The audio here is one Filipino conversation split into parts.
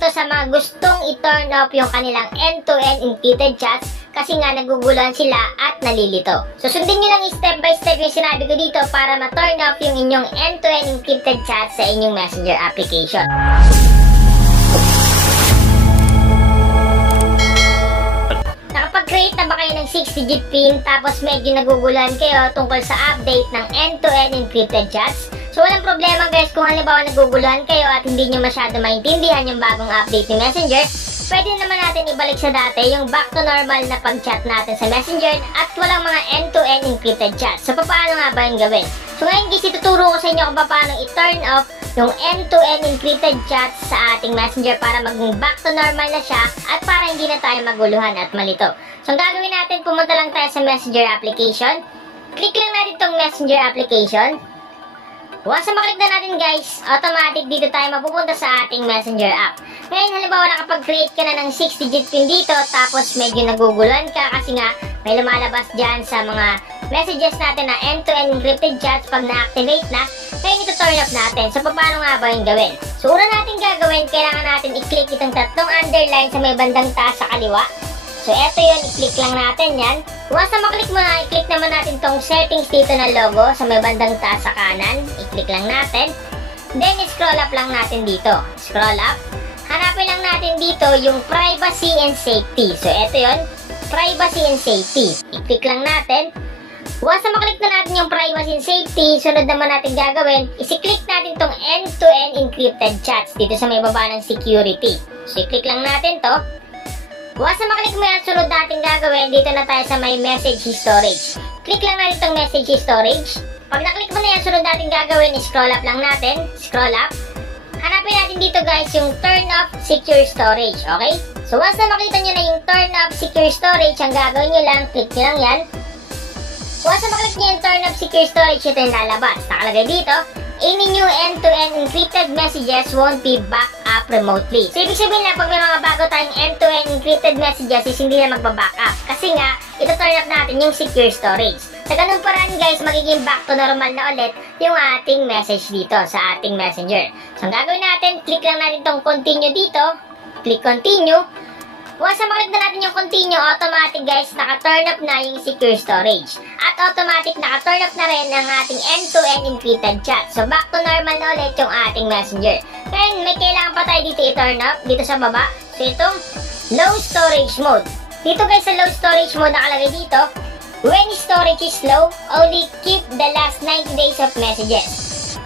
lang to sa mga gustong i-turn off yung kanilang end-to-end encrypted chats kasi nga naguguluhan sila at nalilito. So sundin nyo lang step by step yung sinabi ko dito para ma-turn off yung inyong end-to-end encrypted chats sa inyong Messenger application. Nakapag-create na ba kayo ng 6-digit PIN tapos medyo naguguluhan kayo tungkol sa update ng end-to-end encrypted chats? So walang problema guys kung halimbawa naguguluhan kayo at hindi nyo masyado maintindihan yung bagong update ni Messenger. Pwede naman natin ibalik sa dati yung back to normal na pag-chat natin sa Messenger at walang mga end-to-end encrypted chats. So paano nga ba yung gawin? So ngayon guys, ituturo ko sa inyo kung paano i-turn off yung end-to-end encrypted chats sa ating Messenger para maging back to normal na siya at para hindi na tayo maguluhan at malito. So ang gagawin natin, pumunta lang tayo sa Messenger application. Click lang natin itong Messenger application. Once na maklik na natin guys, automatic dito tayo mapupunta sa ating Messenger app. Ngayon halimbawa nakapag-create ka na ng 6-digit PIN dito tapos medyo naguguluhan ka kasi nga may lumalabas dyan sa mga messages natin na end-to-end encrypted chats pag na-activate na. Ngayon ito turn off natin. So paano nga ba yung gawin? So una natin gagawin, kailangan natin i-click itong tatlong underline sa may bandang taas sa kaliwa. So eto yun, i-click lang natin yan. Once na maklik mo na, i-click naman natin tong settings dito na logo sa may bandang taas sa kanan. I-click lang natin. Then scroll up lang natin dito. Scroll up. Hanapin lang natin dito yung privacy and safety. So eto yun, privacy and safety. I-click lang natin. Once na maklik na natin yung privacy and safety, sunod naman natin gagawin, isi-click natin tong end-to-end encrypted chats dito sa may baba ng security. So i-click lang natin to. Once na maklik mo yan, sunod natin gagawin, dito na tayo sa may message storage. Click lang natin itong message storage. Pag naklik mo na yan, sunod natin gagawin, scroll up lang natin. Scroll up. Hanapin natin dito guys yung turn off secure storage, okay? So once na makita nyo na yung turn off secure storage, ang gagawin nyo lang, click nyo lang yan. Once na maklik nyo yung turn off secure storage, ito yung lalabas. Nakalagay dito, any new end-to-end encrypted messages won't be backed up remotely. So, ibig sabihin lang, pag may mga bago tayong end-to-end encrypted messages, is hindi na magbaback up. Kasi nga, ito turn up natin yung secure storage. Sa ganun paraan guys, magiging back to normal na ulit yung ating message dito sa ating Messenger. So, ang gagawin natin, click lang natin tong continue dito. Click continue. Once na maklik na natin yung continue, automatic guys, naka-turn up na yung secure storage. At automatic naka-turn up na rin ang ating end-to-end encrypted chat. So back to normal na ulit yung ating Messenger. Ngayon, may kailangan pa tayo dito i-turn up, dito sa baba. So itong low storage mode. Dito guys sa low storage mode nakalagay dito, when storage is low, only keep the last 90 days of messages.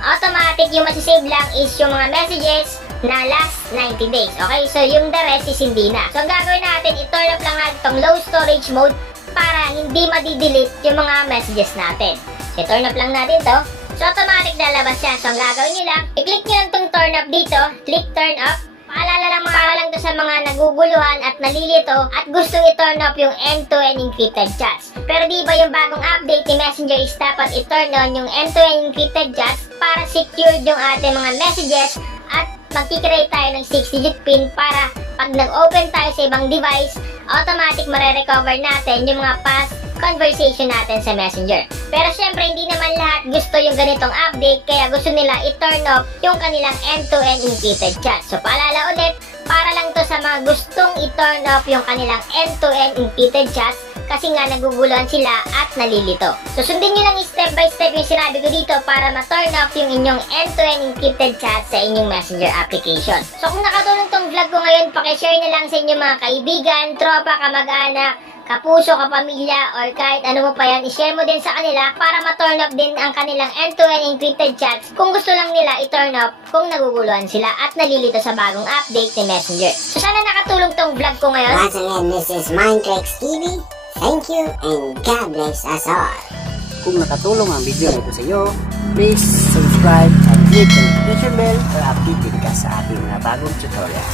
Automatic yung masisave lang is yung mga messages na last 90 days. Okay? So, yung the rest is hindi na. So, ang gagawin natin, i-turn up lang natin itong low storage mode para hindi madi-delete yung mga messages natin. So, i-turn up lang natin to. So, automatic lalabas yan. So, ang gagawin nyo lang, i-click nyo lang itong turn up dito. Click turn up. Paalala lang para lang to sa mga naguguluhan at nalilito at gusto i-turn off yung end-to-end encrypted chats. Pero di ba yung bagong update ni Messenger is dapat i-turn on yung end-to-end encrypted chats para secured yung ating mga messages at magkikreate tayo ng 6-digit PIN para pag nag-open tayo sa ibang device, automatic mare-recover natin yung mga past conversation natin sa Messenger. Pero syempre, hindi naman lahat gusto yung ganitong update, kaya gusto nila i-turn off yung kanilang end-to-end encrypted chat. So, paalala ulit, para lang to sa mga gustong i-turn off yung kanilang end-to-end encrypted chats kasi nga naguguluhan sila at nalilito. So, sundin nyo lang step by step yung sinabi ko dito para ma-turn off yung inyong end-to-end encrypted chat sa inyong Messenger application. So, kung nakatulong tong vlog ko ngayon, pakishare na lang sa inyong mga kaibigan, tropa, kamag-anak, kapuso, kapamilya, or kahit ano mo pa yan, i-share mo din sa kanila para ma-turn off din ang kanilang end-to-end encrypted chats kung gusto lang nila i-turn off kung naguguluhan sila at nalilito sa bagong update ni Messenger. So, sana nakatulong tong vlog ko ngayon. Once again, this is Mindtrex TV. Thank you and God bless us all. Kung nakatulong ang video na ito sa iyo, please subscribe and click the notification bell para updated ka sa ating mga bagong tutorial.